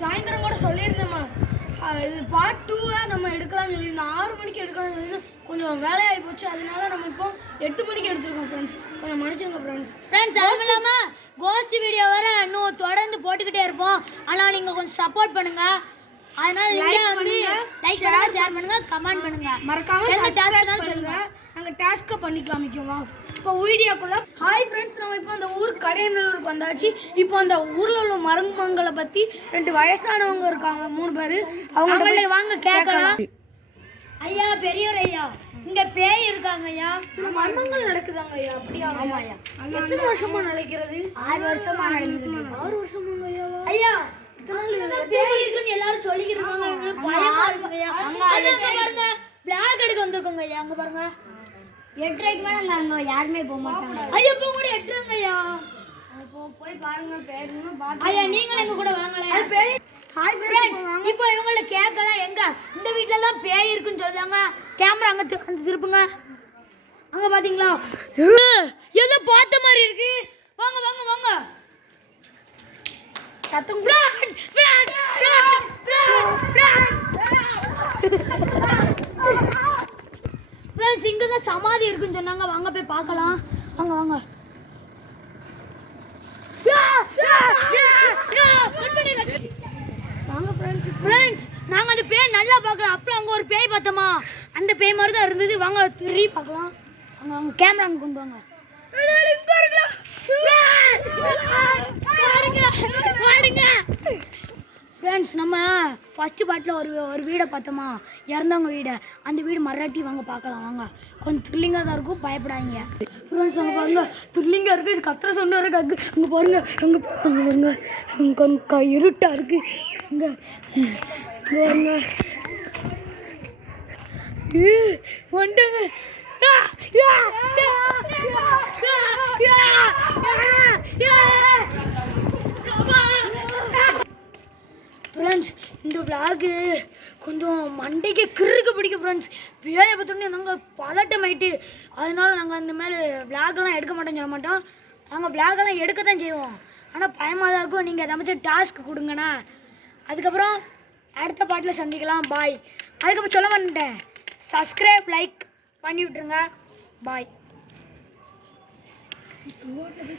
சாயந்தரம் கூட சொல்லியிருந்தேம்மா, இது பார்ட் 2 நம்ம எடுக்கலாம்னு சொல்லியிருந்தோம். 6 மணிக்கு எடுக்கலாம்னு சொல்லியிருந்தோம். கொஞ்சம் வேலையாகி போச்சு. அதனால நம்ம இப்போ 8 மணிக்கு எடுத்துருக்கோம் ஃப்ரெண்ட்ஸ். கொஞ்சம் மன்னிச்சுங்க ஃப்ரெண்ட்ஸ். அதுவும் இல்லாமல் கோஸ்ட் வீடியோ வர இன்னும் தொடர்ந்து போட்டுக்கிட்டே இருப்போம். ஆனால் நீங்கள் கொஞ்சம் சப்போர்ட் பண்ணுங்கள். அதனால நீங்கள் வந்து லைக் பண்ணுங்க, ஷேர் பண்ணுங்க, கமெண்ட் பண்ணுங்க. மறக்காம எந்த டாஸ்க்னாலும் சொல்லுங்க. நாங்கள் டாஸ்க்கை பண்ணி காமிக்குவா. இப்போ வீடியோக்குள்ள ஹாய் ஃப்ரெண்ட்ஸ், நம்ம இப்போ அந்த ஊர் கடையனூருக்கு வந்தாச்சு. இப்போ அந்த ஊரில் உள்ள மருமங்களை பற்றி 2 வயசானவங்க இருக்காங்க, 3 பேர். அவங்கள வாங்க கேட்கலாம். ஐயா, பெரியவர் ஐயா, இங்க பேய் இருக்காங்க ஐயா. மர்மங்கள் நடக்குதாங்க ஐயா? அப்படியா? ஆமா ஐயா. எத்தனை வருஷமா நடக்கிறது? 6 வருஷமா நடக்குது. 6 வருஷமாங்க ஐயா? ஐயா, பேய் இருக்குன்னு எல்லாரும் சொல்லிக்கிட்டு இருக்காங்க. எங்களுக்கு பயமா இருக்குங்க ஐயா. அங்க பாருங்க, பிளாக் எடுக்க வந்திருக்கோங்க ஐயா. அங்க பாருங்க, 8:30 மேல அங்க யாருமே போக மாட்டாங்க. ஐயா இப்போ கூட 8 ஐயா. போய் பாருங்க பேருங்க. ஐயா நீங்களும் எங்க கூட வாங்களேன். ஹாய் ஃப்ரெண்ட்ஸ், இப்போ இவங்கள கேட்கலாம். எங்க இந்த வீட்ல எல்லாம் பேய் இருக்குன்னு சொல்றாங்க. கேமரா அங்க திருப்புங்க. அங்க பாத்தீங்களா, ஏதோ பார்த்த மாதிரி இருக்கு. வாங்க வாங்க வாங்க. சத்தம் ஃப்ரெண்ட்ஸ், இங்க தான் சமாதி இருக்குன்னு சொன்னாங்க. வாங்க போய் பார்க்கலாம். வாங்க வாங்க. வாங்க ஃப்ரெண்ட்ஸ், நாங்க அந்த பேய் நல்லா பார்க்கலாம். அப்போ அங்க ஒரு பேய் பார்த்தோமா, அந்த பேய் மாதிரி தான் இருந்தது. வாங்க திரும்பி பார்க்கலாம். அங்க அவங்க கேமரா அங்க கொண்டு வாங்க. ஃப்ரெண்ட்ஸ், நம்ம ஃபர்ஸ்ட் பார்ட்டில் ஒரு வீடை பார்த்தோமா, இறந்தவங்க வீடை. அந்த வீடு மராட்டி வாங்க பார்க்கலாம். வாங்க, கொஞ்சம் த்ரில்லிங்காக தான் இருக்கும், பயப்படாதீங்க. ஃப்ரெண்ட்ஸ், அங்கே பாருங்க, த்ரில்லிங்காக இருக்குது. கத்திர சொன்ன இருக்கு. அங்கே பாருங்க, அங்கே பாருங்க, அங்கே இருட்டாக இருக்குது. அங்கே பாருங்க, வந்துங்க. ஃப்ரெண்ட்ஸ், இந்த விளாகு கொஞ்சம் மண்டைக்கு கிறுக்கு பிடிக்கும் ஃப்ரெண்ட்ஸ். பேயை பார்த்தோன்னே நாங்கள் பதட்டமாயிட்டு, அதனால நாங்கள் அந்த மேலே விளாகெல்லாம் எடுக்க மாட்டோம்னு சொல்ல மாட்டோம். நாங்கள் விளாகெல்லாம் எடுக்க தான் செய்வோம். ஆனால் பயமாக தான் இருக்கும். நீங்கள் எதாச்சும் டாஸ்க் கொடுங்கண்ணா. அதுக்கப்புறம் அடுத்த பாட்டில் சந்திக்கலாம். பாய். அதுக்கப்புறம் சொல்ல மாட்டேன், சப்ஸ்கிரைப் லைக் பண்ணி விட்ருங்க. பாய்.